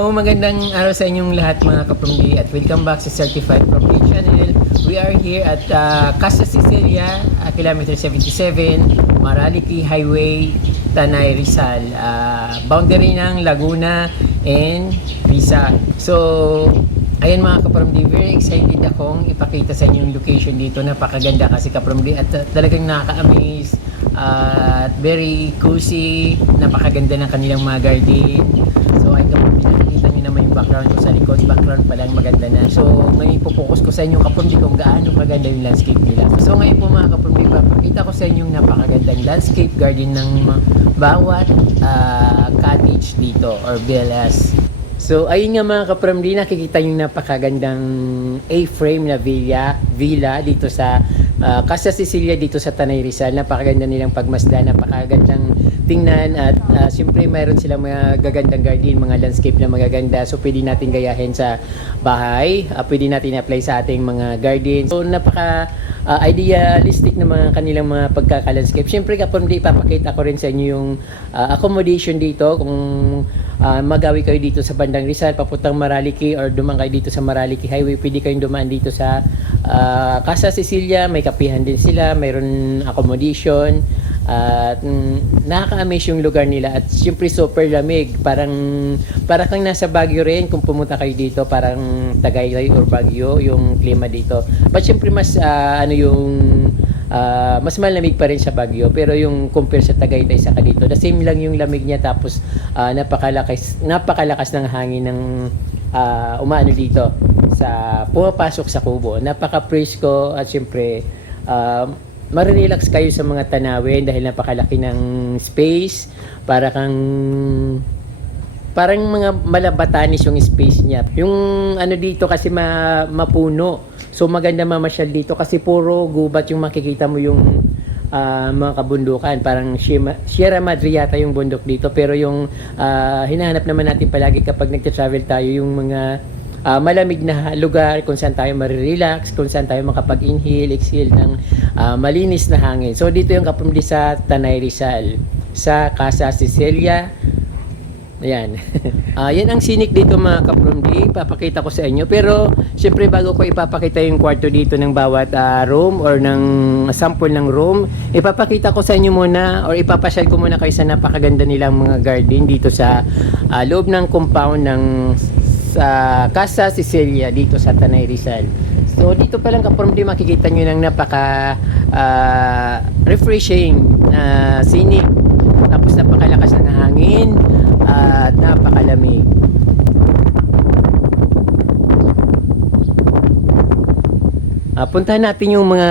So, magandang araw sa inyong lahat mga kapromdi at welcome back sa Certified Promdi Channel. We are here at Casa Cecilia, kilometer 77, Maraliki Highway, Tanay Rizal. Boundary ng Laguna and Rizal. So, ayan mga kapromdi, very excited akong ipakita sa inyo yung location dito. Napakaganda kasi kapromdi at talagang nakaka-amaze at very cozy. Napakaganda ng kanilang mga garden. So ay kapromdi, nakikita nyo naman yung background ko sa likod. Background pa lang maganda na. So ngayon ipopokus ko sa inyo kapromdi kung gaano kaganda yung landscape nila. So ngayon po mga kapromdi, papakita ko sa inyo yung napakagandang landscape garden ng bawat cottage dito or villas. So ayun nga mga kapromdi, nakikita yung napakagandang A-frame na villa dito sa Casa Cecilia dito sa Tanay Rizal. Napakaganda nilang pagmasdan, napakagandang tingnan at siyempre mayroon silang mga gagandang garden, mga landscape na magaganda. So pwede natin gayahin sa bahay, pwede natin apply sa ating mga garden. So napaka idealistic na mga kanilang mga pagkakalandscape. Siyempre kapromdi, ipapakita ko rin sa inyo yung accommodation dito. Kung magawi kayo dito sa bandang Rizal papuntang Maraliki or dumaan kayo dito sa Maraliki Highway, pwede kayong dumaan dito sa Casa Cecilia. May kapihan din sila, mayroon accommodation at nakaka-amaze yung lugar nila at siyempre super lamig, parang kang nasa Baguio rin kung pumunta kayo dito, parang Tagaytay or Baguio yung klima dito. But siyempre mas mas malamig pa rin sa Baguio, pero yung compare sa Tagaytay saka dito, the same lang yung lamig niya, tapos napakalakas ng hangin ng umaano dito sa pumapasok sa kubo. Napaka-presko at siyempre marirelax kayo sa mga tanawin dahil napakalaki ng space, parang mga malabatanis yung space niya. Yung ano dito kasi mapuno. So maganda mamasyal dito kasi puro gubat yung makikita mo, yung mga kabundukan. Parang Sierra Madre yata yung bundok dito. Pero yung hinahanap naman natin palagi kapag nagta-travel tayo, yung mga malamig na lugar kung saan tayo marirelax, kung saan tayo makapag-inhale, exhale ng malinis na hangin. So dito yung kapromdi sa Tanay Rizal, sa Casa Cecilia. Ayan. Yan ang scenic dito mga kapromdi, papakita ko sa inyo. Pero syempre bago ko ipapakita yung kwarto dito ng bawat room or ng sample ng room, ipapakita ko sa inyo muna or ipapasyal ko muna kayo sa napakaganda nilang mga garden dito sa loob ng compound ng sa Casa Cecilia dito sa Tanay Rizal. So dito pa lang kapromdi, makikita nyo ng napaka refreshing na scenic, tapos napakalakas ng hangin at napakalamig. Puntahan natin yung mga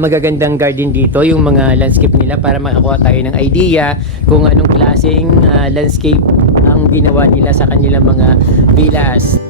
magagandang garden dito, yung mga landscape nila, para makakuha tayo ng idea kung anong klaseng landscape ang ginawa nila sa kanilang mga villas.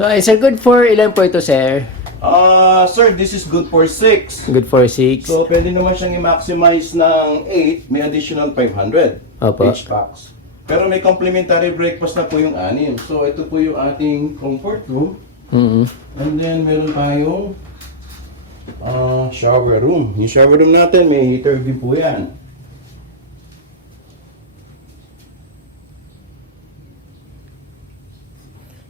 So, sir, good for ilan po ito, sir? Sir, this is good for 6. Good for 6. So, pwede naman siyang i-maximize ng 8, may additional 500 Opo. each packs. Pero may complimentary breakfast na po yung 6. So, ito po yung ating comfort room. Mm-hmm. And then, meron tayong shower room. Yung shower room natin, may heater din po yan.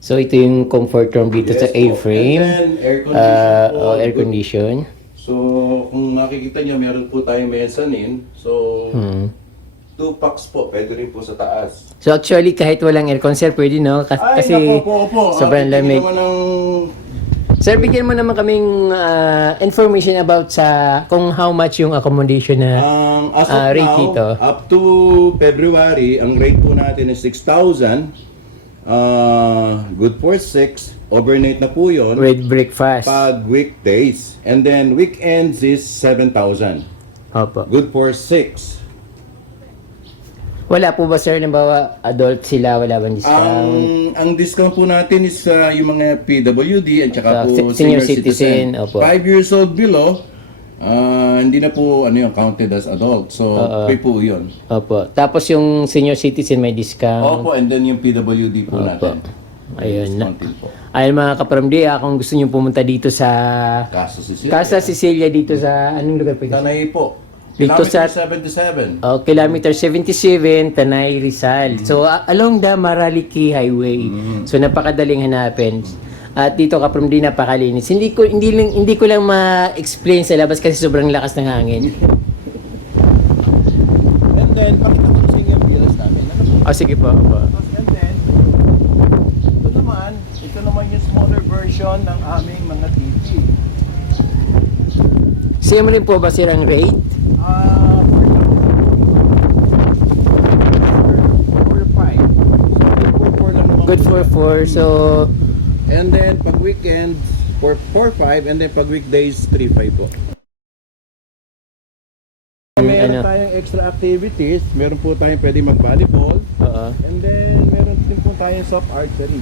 So, ito yung comfort room dito sa Yes po. A-frame. And then, air condition po. Air condition. So, kung makikita nyo, meron po tayong mezzanine. So, 2 packs po, pwede rin po sa taas. So, actually, kahit walang aircon, sir, pwede, no? Kasi opo. sobrang lamig. Naman ng... Sir, bigyan mo naman kaming information about sa kung how much yung accommodation na As of rate now, dito. up to February, ang rate po natin is 6,000. Good for 6. Overnight na po yun. With breakfast. Pag weekdays. And then weekends is 7,000. Opo. Good for 6. Wala po ba, sir, nabawa adult sila, wala bang discount? Ang discount po natin is yung mga PWD at saka po Senior citizen, opo. 5 years old below, hindi na po counted as adult. So, free po yun. Opo. Tapos yung senior citizen may discount. Opo, and then yung PWD po Opo. natin. Ayun na. Discounted po. Ayun mga kaparamdi, kung gusto nyo pumunta dito sa Kaso Cecilia. Casa Cecilia dito sa anong lugar po ito? Tanay po. Dito sa- Kilometer 77. Kilometer 77, Tanay, Rizal. So, along the Maraliki Highway. So, napakadaling hanapin. At dito kaparamdi, napakalinis. Hindi ko lang ma-explain sa labas kasi sobrang lakas ng hangin. And then, pakita ko sa inyo yung bills namin. Sige po. Opo. And then, ito naman yung smaller version ng aming mga TV. Same rin po ba sir ang rate? For 5. So, Good for 4. So, and then, pag weekend, for 4-5, and then pag weekdays, 3-5 po. Meron tayong extra activities. Meron po tayong pwede mag-volleyball. And then, meron din po tayong soft archery.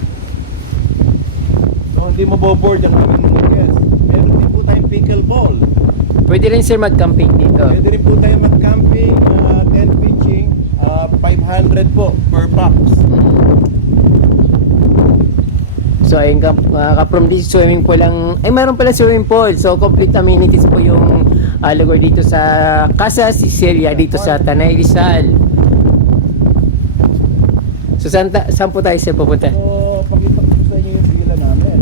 So, hindi mo boboard ang aming mga guests. Meron din po tayong pickleball. pwede rin sir mag-camping dito. Pwede rin po tayong mag-camping, tent pitching, 500 po per box. So ayun from this swimming pool lang, ay meron pala swimming pool. So complete amenities po yung lugar dito sa Casa Cecilia dito sa Tanay Rizal. So saan po tayo sir pupunta? So, pakita ko sa inyo yung villa namin.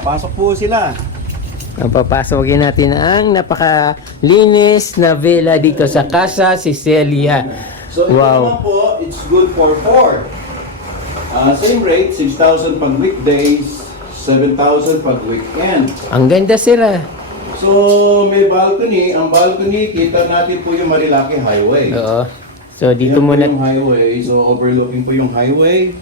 Pasok po sila. Ang papasokin natin ang napakalinis na villa dito sa Casa Cecilia. So ito naman po, it's good for 4. Same rate, 6,000 pag weekdays, 7,000 pag weekend. Ang ganda sir ah. So may balcony, ang balcony kita natin po yung Marilaki Highway. Oo. So dito Yan po muna. yung highway, so overlooking po yung highway.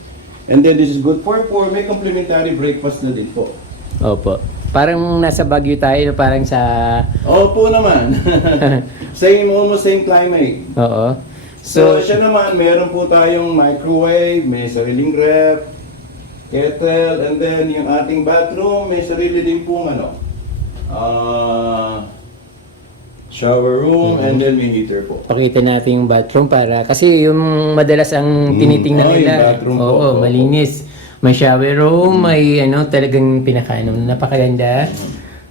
And then this is good for 4, may complimentary breakfast na din po. Opo. Parang nasa Baguio tayo, parang sa... Opo naman. Almost same climate. Oo. So, siya naman, meron po tayong microwave, may sariling ref, kettle, and then yung ating bathroom, may sarili din pong shower room, and then may heater po. Pakita natin yung bathroom para... Kasi yung madalas ang tinitingnan yung nila. bathroom po. Oo, malinis. May shower room, may talagang pinakaano. Napakaganda.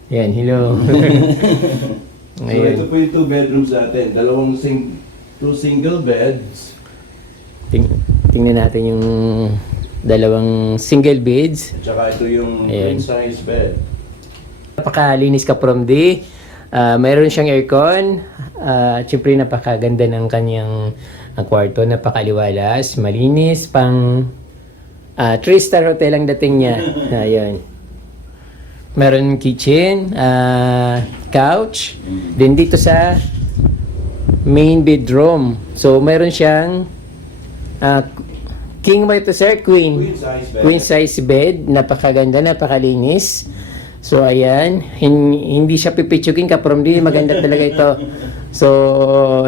Yan, hello. So, ito po yung 2 bedrooms natin. Two single beds. Tingnan natin yung dalawang single beds. At saka ito yung Ayan. queen size bed. Napakalinis ka from day. Mayroon siyang aircon. Siyempre napakaganda ng kanyang kwarto. Napakaliwalas, malinis, pang 3-star hotel ang dating niya. Ayun. Meron kitchen, couch. Then dito sa main bedroom. So meron siyang King ba ito, sir? Queen. Queen size bed. Queen size bed. Napakaganda, napakalinis. So, ayan. Hindi siya pipitsugin ka from di. Maganda talaga ito. So,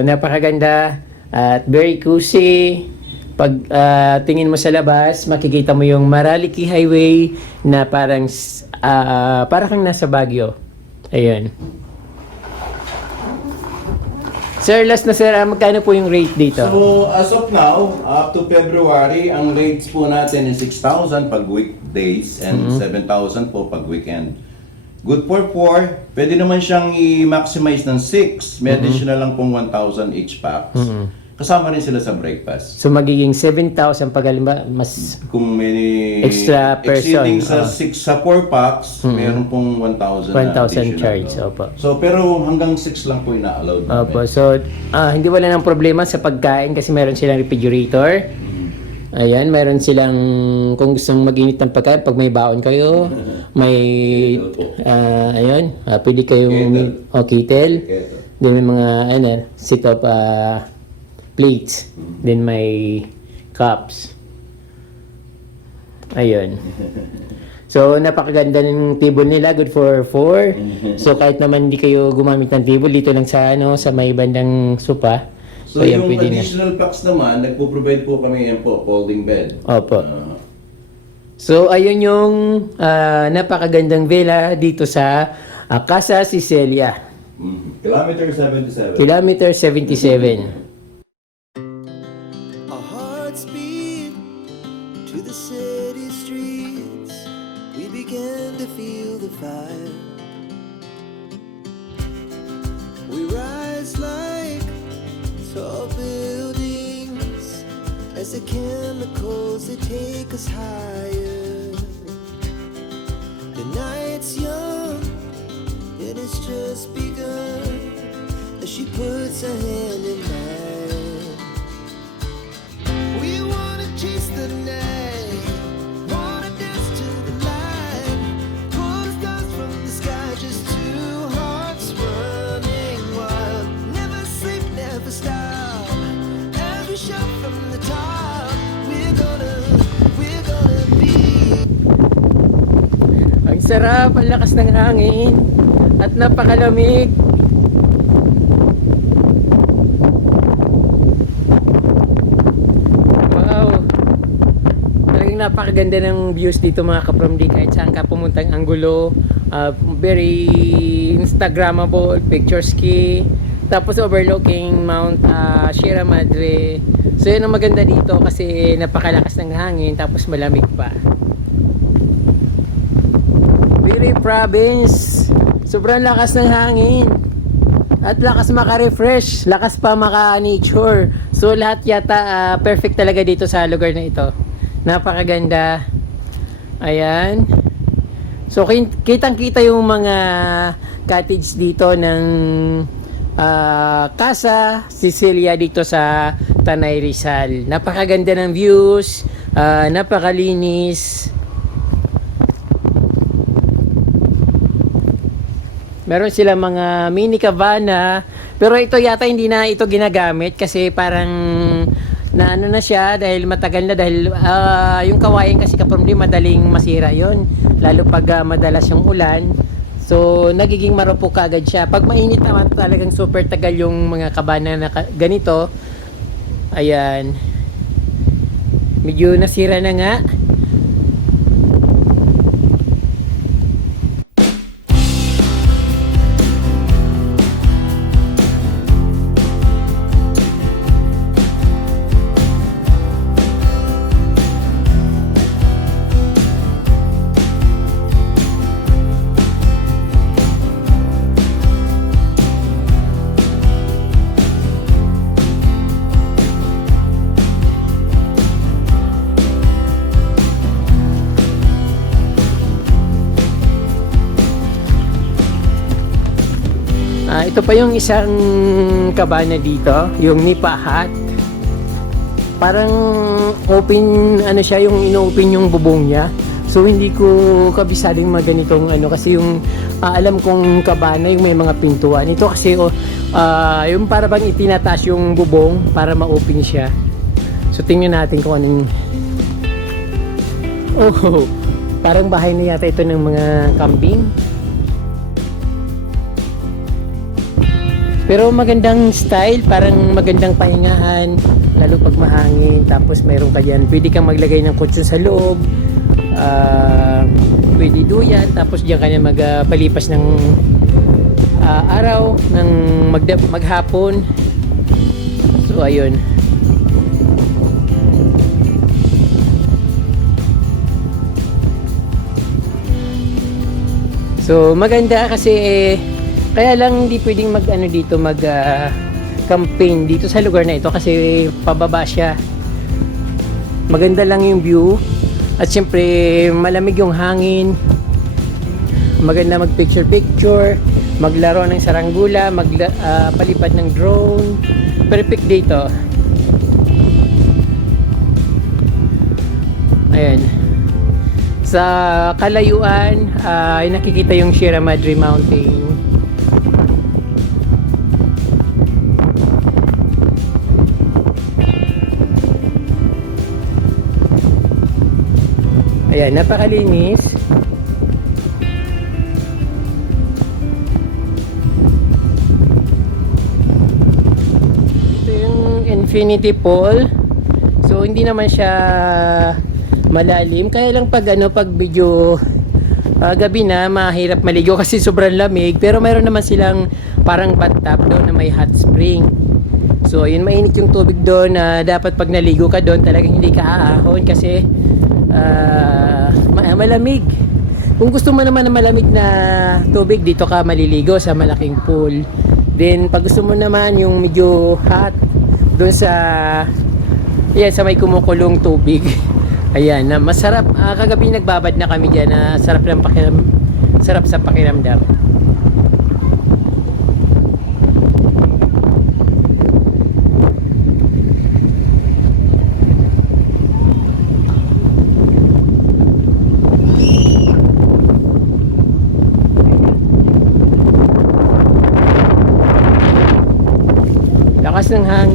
napakaganda. At very cozy. Pag tingin mo sa labas, makikita mo yung Maraliki Highway na parang kang nasa Baguio. Ayan. Sir, last na sir, magkano po yung rate dito? So, as of now, up to February, ang rates po natin is 6,000 pag weekdays and 7,000 po pag weekend. Good for 4. Pwede naman siyang i-maximize ng 6. May additional lang pong 1,000 each packs. Kasama rin sila sa breakfast. So, magiging 7,000 pag halimbawa, mas Kung may extra person. exceeding sa 6 sa 4 packs, meron pong 1,000 na 1,000 additional. charge. Opo. So, pero hanggang 6 lang po ina-allowed namin. Opo. So, hindi wala ng problema sa pagkain kasi meron silang refrigerator. Ayan, meron silang, kung gustong mag-init ng pagkain, pag may baon kayo, may, ayun, pwede kayong, kettle. Then may mga, set of plates. Then may cups. Ayun. So, napakaganda ng table nila. Good for 4. So, kahit naman hindi kayo gumamit ng table, dito lang sa, sa may bandang sopa. So, ayan, yung pwede na. additional packs naman, nagpo-provide po kami yan po, folding bed. Opo. So, ayun yung napakagandang villa dito sa Casa Cecilia. Kilometer 77. Kilometer 77. Our hearts beat to the city streets. We began to feel the fire. We rise like tall buildings as the chemicals they take us higher. The night's young and it's just begun as she puts her hand in mine. We wanna chase the night, wanna dance to the light, pull the stars from the sky, just two hearts running wild. Never sleep, never stop, every shot from the top. We're gonna be. Ang sarap, ang lakas ng hangin at napakalamig. Wow. Talagang napakaganda ng views dito mga kapramdi kahit saan ka pumuntang anggulo. Very Instagrammable, pictures key. Tapos overlooking Mount Sierra Madre. So yun ang maganda dito kasi napakalakas ng hangin tapos malamig pa. Very province. Sobrang lakas ng hangin. At lakas maka-refresh, lakas pa maka-nature. So lahat yata perfect talaga dito sa lugar na ito. Napakaganda. Ayan. So kitang-kita yung mga cottage dito ng Casa Cecilia dito sa Tanay Rizal. Napakaganda ng views, napakalinis. Meron silang mga mini cabana, pero ito yata hindi na ito ginagamit kasi parang na ano na siya dahil matagal na dahil yung kawayan kasi kapamdi madaling masira yon lalo pag madalas yung ulan. So nagiging marupok agad siya. Pag mainit naman talagang super tagal yung mga cabana na ganito. Ayan. Medyo nasira na nga. Ito pa yung isang cabana dito, yung Nipa Hut. Parang open, ano siya, yung ino-open yung bubong niya. So hindi ko kabisading maganitong ano kasi yung alam kong cabana yung may mga pintuan. Ito kasi yung para bang itinataas yung bubong para ma-open siya. So tingnan natin kung anong... Oh, parang bahay na yata ito ng mga kambing. Pero magandang style, parang magandang pahingahan, lalo pag mahangin. Tapos mayroon ka dyan, pwede kang maglagay ng kutsyon sa loob. Pwede duyan, tapos diyan ka na magpalipas ng araw, ng maghapon. So ayun. So maganda kasi kaya lang hindi pwedeng mag campaign dito sa lugar na ito kasi pababa siya. Maganda lang yung view at syempre malamig yung hangin. Maganda mag picture, maglaro ng saranggula, palipad ng drone. Perfect dito. Ayan. Sa kalayuan ay nakikita yung Sierra Madre Mountain. Ayan, napakalinis. Ito yung Infinity Pool. So hindi naman siya malalim, kaya lang pag video gabi na mahirap maligo kasi sobrang lamig, pero mayroon naman silang parang bathtub doon na may hot spring. So yun, mainit yung tubig doon na dapat pag naligo ka doon talagang hindi ka aahon kasi malamig. Kung gusto mo naman ng malamig na tubig, dito ka maliligo sa malaking pool. Then pag gusto mo naman yung medyo hot, doon sa may kumukulong tubig. Ayan, na masarap. Kagabi nagbabad na kami diyan na sarap sa pakiramdam. Lakas ng hangin.